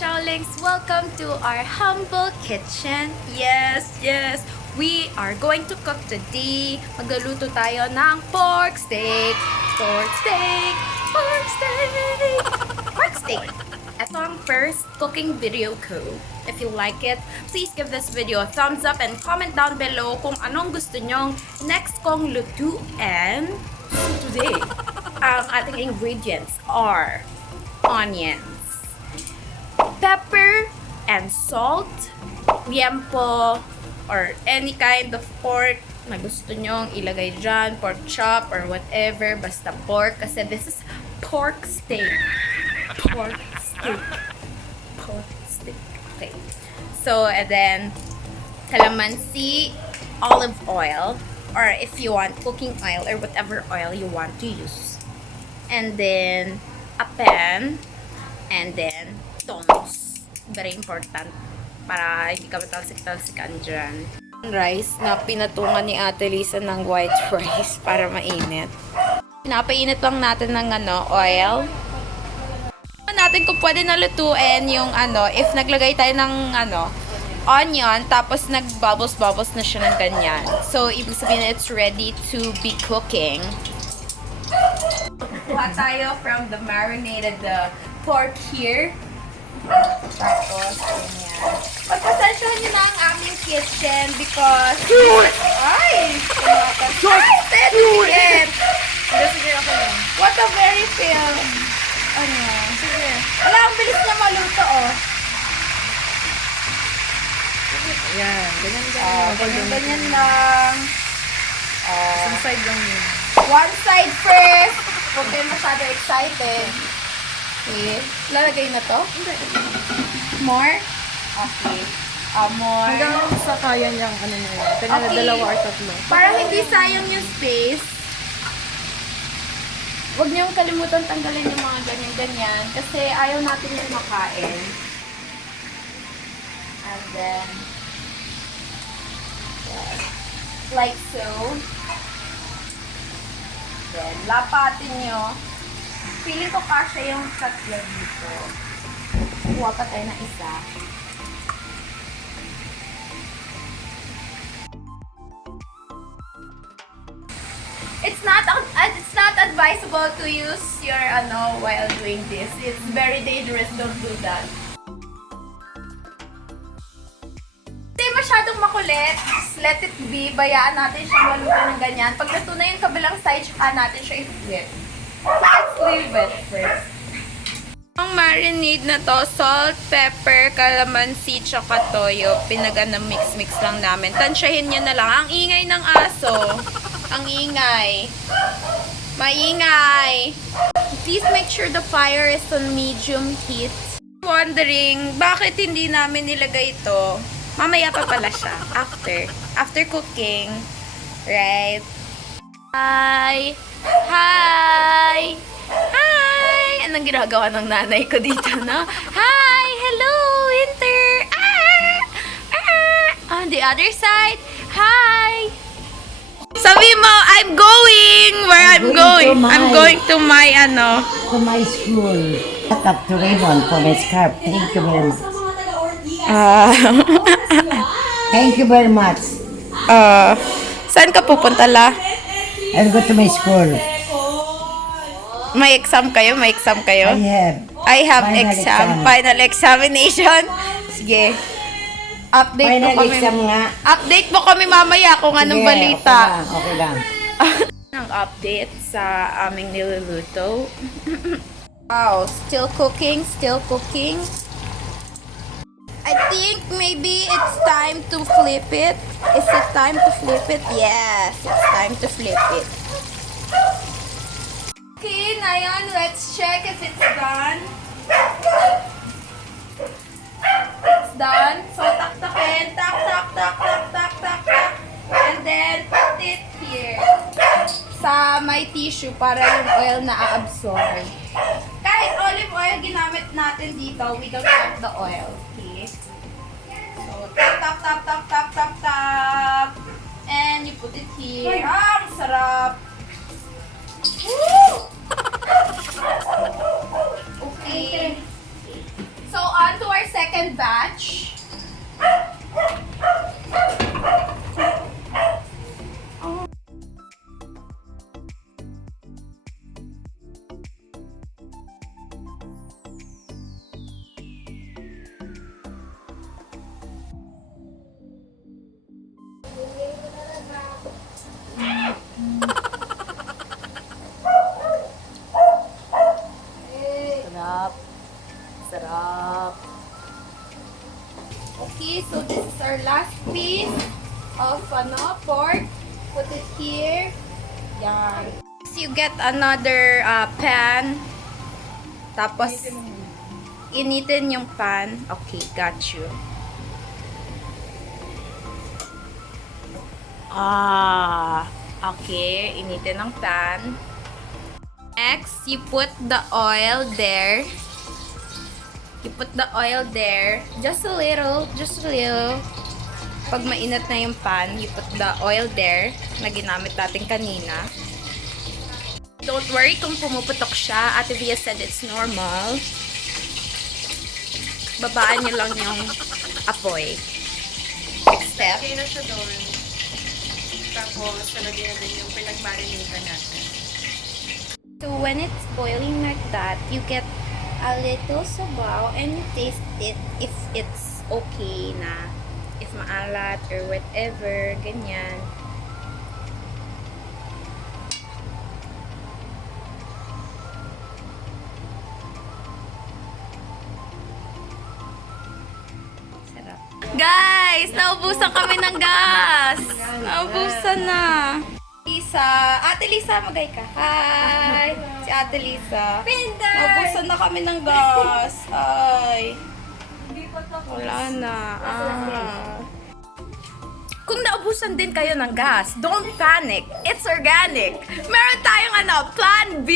Xiao Lings. Welcome to our humble kitchen. Yes, we are going to cook today. Magluluto tayo ng pork steak. Pork steak. Pork steak. Pork steak. Ito ang first cooking video ko. If you like it, please give this video a thumbs up and comment down below kung anong gusto nyong next kong lutuin. So today, ang ating ingredients are onions, pepper and salt, liempo, or any kind of pork na gusto nyong ilagay dyan, pork chop or whatever, basta pork kasi this is pork steak. Pork steak. Pork steak. Okay. So, and then, calamansi, olive oil, or if you want cooking oil or whatever oil you want to use. And then, a pan, and then, tonos. Very important para hindi ka matalsik-talsikan dyan. Rice na pinatungan ni Ate Lisa ng white rice para mainit. Pinapainit lang natin ng oil. Natin kung pwede na lutuin yung if naglagay tayo ng onion tapos nag-bubbles na siya ng ganyan. So, ibig sabihin it's ready to be cooking. Kuha tayo from the marinated pork here. Tapos, ganyan. Pagpasensyahan nyo na ang aming kitchen because Sige, ako lang. What a very film. Sige. Wala, ang bilis niya maluto, oh. Yan, ganyan lang. Isang side lang yun. One side first. Huwag kayo masyado excited. Okay. Lalagay na to? More? Okay. More. Hanggang sa kaya niyang na yun. Kanya na dalawa or tatlo. Para hindi sayang yung space, huwag niyong kalimutan tanggalin yung mga ganyan-ganyan kasi ayaw natin yung makain. And then, like so. Then, lapatin nyo. Feeling ko kasya yung tatlo dito. Kuha pa tayo ng isa. It's not advisable to use your while doing this. It's very dangerous. Don't do that. Hindi masyadong makulit. Just let it be. Bayaan natin siyang maluto ng ganyan. Pag luto na yung kabilang side, saka natin siya i-flip. Let's leave it first. Ang marinade na to, salt, pepper, calamansi, tsaka toyo. Mix-mix lang namin. Tansyahin nyo na lang. Ang ingay ng aso. Ang ingay. Maingay. Please make sure the fire is on medium heat. Wondering, bakit hindi namin nilagay ito? Mamaya pa pala siya. After cooking. Right? Hi! Hi! Hi! Anong ginagawa ng nanay ko dito, no? Hi! Hello, Winter! On the other side, hi! Sabi mo, I'm going! Where I'm going? I'm going to my, To my school. Up to Raymond for my scarf. Thank you very much. Thank you very much. Saan ka pupunta, La? I'll go to my school. May exam kayo? I have exam. Final examination. Sige. Update Final mo kami. exam nga. Update mo kami mamaya kung anong Sige, balita. Okay lang. Ang update sa aming niluluto. Wow, still cooking. I think maybe it's time to flip it. Is it time to flip it? Yes, it's time to flip it. Okay, ngayon, let's check if it's done. It's done. So, tak-takin. Tak. And then, put it here. Sa may tissue para yung oil na a-absorb. Kahit olive oil ginamit natin dito, we don't want the oil. Okay? So, tap. And you put it here. Ang sarap. Woo! Okay. So, on to our second batch. Sarap. Sarap. Okay, so this is our last piece of pork. Put it here. Yan. So you get another pan. Tapos, initin yung pan. Okay, got you. Okay. Initin ang pan. Next, you put the oil there. You put the oil there. Just a little. Just a little. Pag mainit na yung pan, you put the oil there na ginamit natin kanina. Don't worry kung pumuputok siya. Ate Via said it's normal. Babaan nyo lang yung apoy. Next step. Okay na siya doon. Tapos, talagyan na din yung pinag-marinate natin. So when it's boiling like that, you get a little sabaw and you taste it if it's okay na. If maalat or whatever, ganyan. Sarap. Guys, naubusan kami ng gas! Naubusan na! Ate Lisa, magay ka. Hi! Si Ate Lisa. Naubusan na kami ng gas. Ay. Wala na. Kung naubusan din kayo ng gas, don't panic. It's organic. Meron tayong Plan B.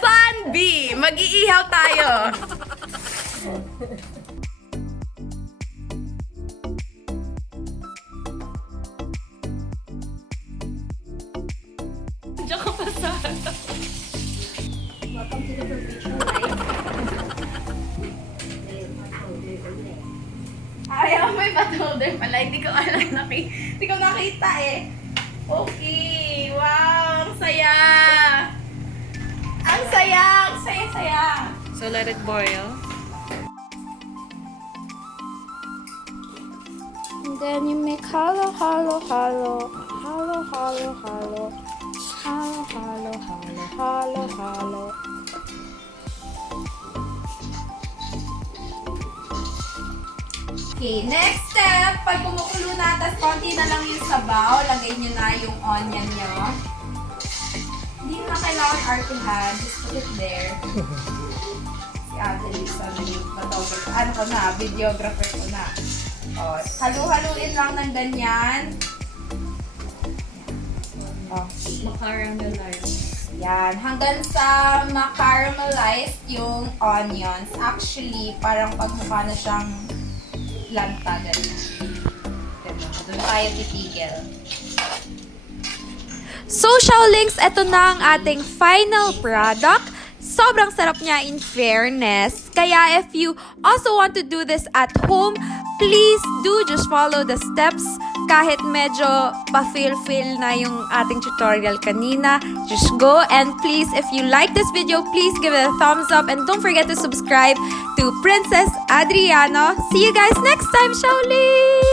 Plan B. Mag-iihaw tayo. Diyan ka pa sa Welcome to the professional life. Ayaw, may patholder pala. Hindi ko nakita eh. Okay. Wow, ang saya. Ang saya. Ang saya. So, let it boil. And then you make halo. Halo. Okay, next step, pag kumukulo na, tas konti na lang yung sabaw, lagay nyo na yung onion nyo. Hindi na kailangan artihan, just put it there. Si Ate Lisa, videographer ko na. O, halu-haluin lang ng ganyan. Ma-caramelize. Yan, hanggang sa ma-caramelize yung onions. Actually, parang pagmukha na siyang lanta, ganyan. Doon tayo titigil. So, Xiao Lings, ito na ang ating final product. Sobrang sarap niya in fairness. Kaya if you also want to do this at home, please do just follow the steps. Kahit medyo pa-feel na yung ating tutorial kanina, just go. And please, if you like this video, please give it a thumbs up. And don't forget to subscribe to Princess Adriano. See you guys next time, Xiao Lings!